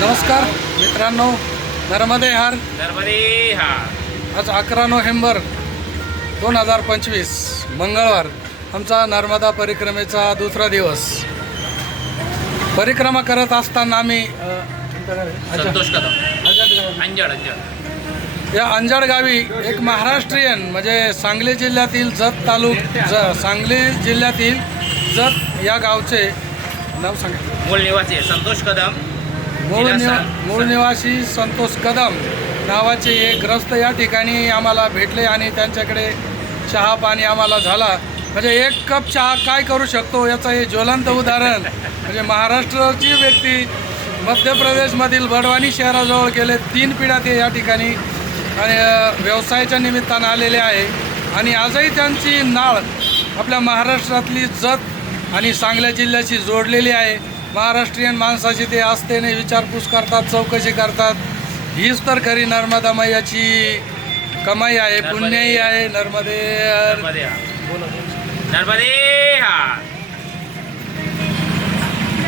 नमस्कार मित्रांनो. नर्मदे हार. नर्मदे हा आज अकरा नोव्हेंबर दोन हजार पंचवीस मंगळवार आमचा नर्मदा परिक्रमेचा दुसरा दिवस. परिक्रमा करत असताना आम्ही या अंजड गावी एक महाराष्ट्रीयन म्हणजे सांगली जिल्ह्यातील जत तालुक ज सांगली जिल्ह्यातील जत या गावचे नाव सांगा. मूळ निवासी संतोष कदम. मूळ निवा मूळ निवासी संतोष कदम नावाचे एक ग्रस्त या ठिकाणी आम्हाला भेटले आणि त्यांच्याकडे चहा पाणी आम्हाला झाला. म्हणजे एक कप चहा काय करू शकतो याचं हे ज्वलंत उदाहरण. म्हणजे महाराष्ट्राची व्यक्ती मध्य प्रदेशमधील बडवानी शहराजवळ गेले तीन पिढ्या ते या ठिकाणी आणि व्यवसायाच्या निमित्तानं आलेले आहे. आणि आजही त्यांची नाळ आपल्या महाराष्ट्रातली जत आणि सांगल्या जिल्ह्याशी जोडलेली आहे. महाराष्ट्रीयन माणसाची ते असतेने विचारपूस करतात चौकशी करतात. हीच तर खरी नर्मदा मैयाची कमाई आहे. पुण्यही आहे. नर्मदे. नर्मदे नर्मदे